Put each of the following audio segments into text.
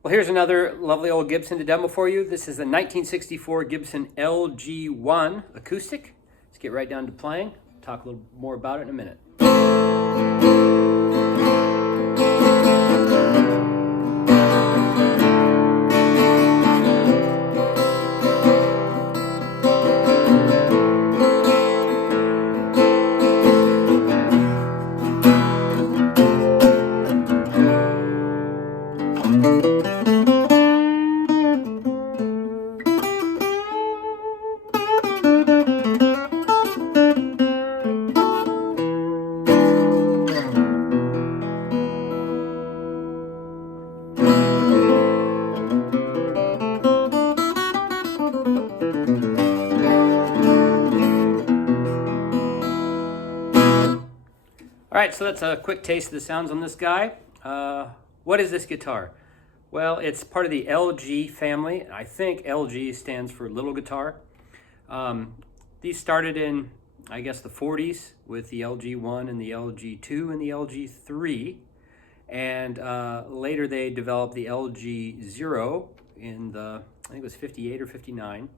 Well, here's another lovely old Gibson to demo for you. This is a 1964 Gibson LG-1 acoustic. Let's get right down to playing. Talk a little more about it in a minute. All right, so that's a quick taste of the sounds on this guy. What is this guitar? Well, it's part of the LG family. I think LG stands for little guitar. These started in, I guess, the 40s with the LG-1 and the LG-2 and the LG-3. And later they developed the LG-0 in the, I think it was 58 or 59.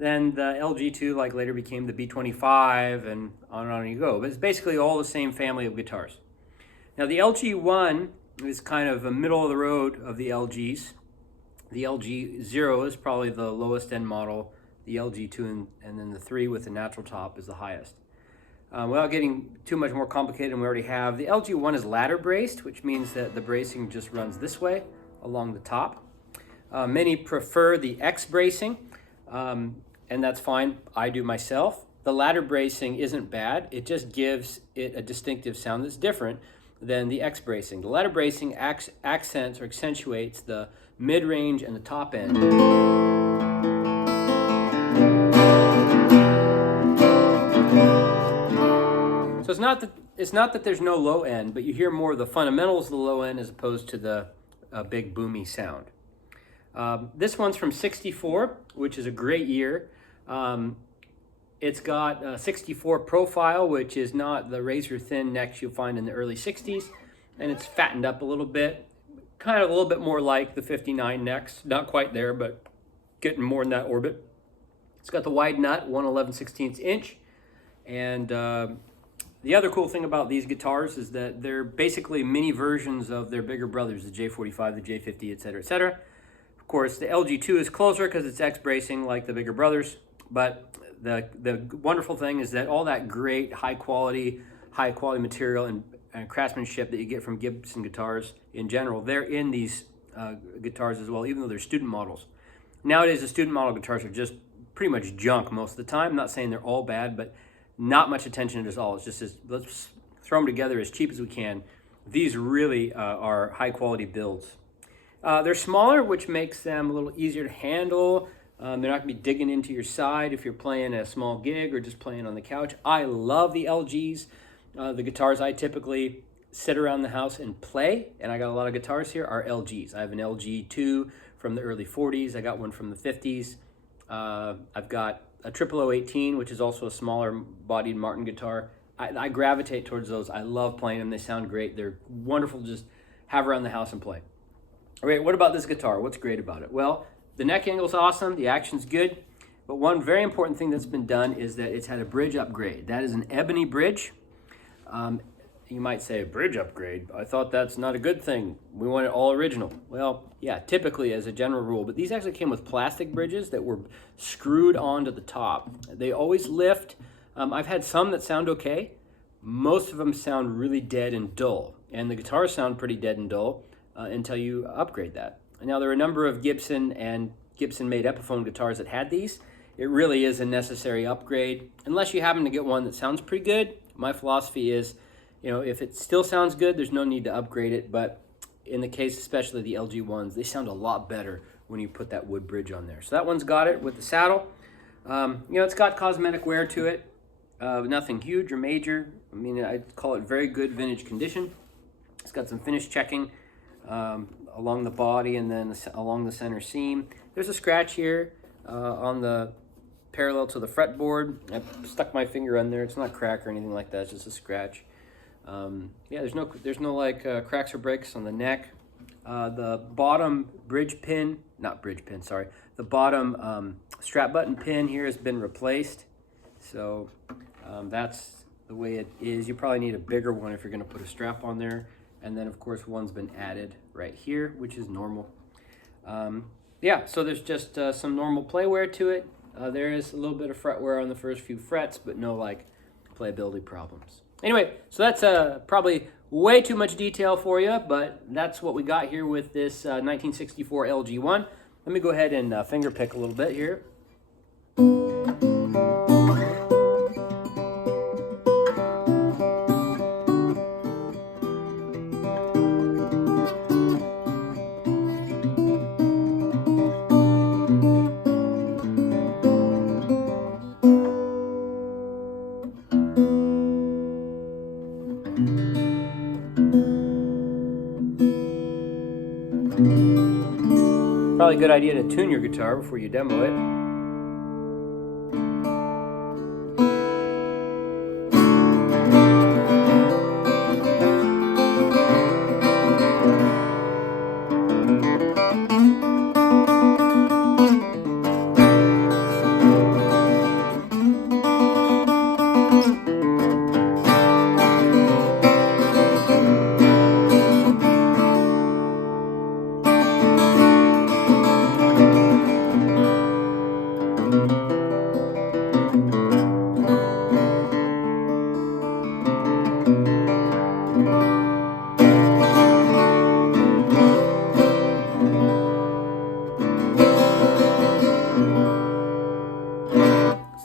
Then the LG2 later became the B25 and on you go. But it's basically all the same family of guitars. Now the LG1 is kind of a middle of the road of the LGs. The LG0 is probably the lowest end model. The LG2 and then the 3 with the natural top is the highest. Without getting too much more complicated than we already have, the LG1 is ladder braced, which means that the bracing just runs this way along the top. Many prefer the X bracing. And that's fine. I do myself. The ladder bracing isn't bad. It just gives it a distinctive sound that's different than the X bracing. The ladder bracing accents or accentuates the mid-range and the top end. So it's not that there's no low end, but you hear more of the fundamentals of the low end as opposed to the big boomy sound. This one's from '64, which is a great year. It's got a 64 profile, which is not the razor thin necks you'll find in the early 60s, and it's fattened up a little bit, kind of a little bit more like the 59 necks. Not quite there, but getting more in that orbit. It's got the wide nut, 1/11/16 inch, and the other cool thing about these guitars is that they're basically mini versions of their bigger brothers, the J45, the J50, etc., etc. Of course, the LG2 is closer because it's X bracing like the bigger brothers, but the wonderful thing is that all that great high quality material and craftsmanship that you get from Gibson guitars in general, they're in these guitars as well, even though they're student models. Nowadays, the student model guitars are just pretty much junk most of the time. I'm not saying they're all bad, but not much attention to it at all. It's just let's throw them together as cheap as we can. These really are high quality builds. They're smaller, which makes them a little easier to handle. They're not going to be digging into your side if you're playing a small gig or just playing on the couch. I love the LGs. The guitars I typically sit around the house and play, and I got a lot of guitars here, are LGs. I have an LG2 from the early 40s. I got one from the 50s. I've got a 0018, which is also a smaller bodied Martin guitar. I gravitate towards those. I love playing them. They sound great. They're wonderful to just have around the house and play. All right, what about this guitar? What's great about it? Well, the neck angle's awesome, the action's good, but one very important thing that's been done is that it's had a bridge upgrade. That is an ebony bridge. You might say, bridge upgrade? I thought that's not a good thing. We want it all original. Well, yeah, typically as a general rule, but these actually came with plastic bridges that were screwed onto the top. They always lift. I've had some that sound okay. Most of them sound really dead and dull, and the guitars sound pretty dead and dull until you upgrade that. Now, there are a number of Gibson and Gibson-made Epiphone guitars that had these. It really is a necessary upgrade. Unless you happen to get one that sounds pretty good, my philosophy is, if it still sounds good, there's no need to upgrade it. But in the case, especially the LG1s, they sound a lot better when you put that wood bridge on there. So that one's got it with the saddle. It's got cosmetic wear to it. Nothing huge or major. I mean, I'd call it very good vintage condition. It's got some finish checking along the body and then along the center seam. There's a scratch here on the parallel to the fretboard. I stuck my finger on there. It's not a crack or anything like that. It's just a scratch. Yeah, there's no cracks or breaks on the neck. The bottom bridge pin, not bridge pin, sorry, the bottom strap button pin here has been replaced. So that's the way it is. You probably need a bigger one if you're going to put a strap on there. And then, of course, one's been added right here, which is normal. Yeah, so there's just some normal play wear to it. There is a little bit of fret wear on the first few frets, but no like playability problems. Anyway, so that's probably way too much detail for you, but that's what we got here with this 1964 LG-1. Let me go ahead and finger pick a little bit here. Probably a good idea to tune your guitar before you demo it.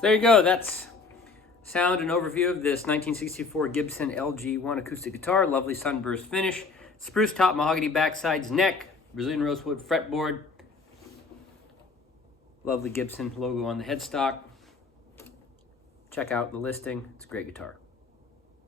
There you go. That's sound and overview of this 1964 Gibson LG-1 acoustic guitar. Lovely sunburst finish. Spruce top, mahogany backsides, neck, Brazilian rosewood fretboard. Lovely Gibson logo on the headstock. Check out the listing. It's a great guitar.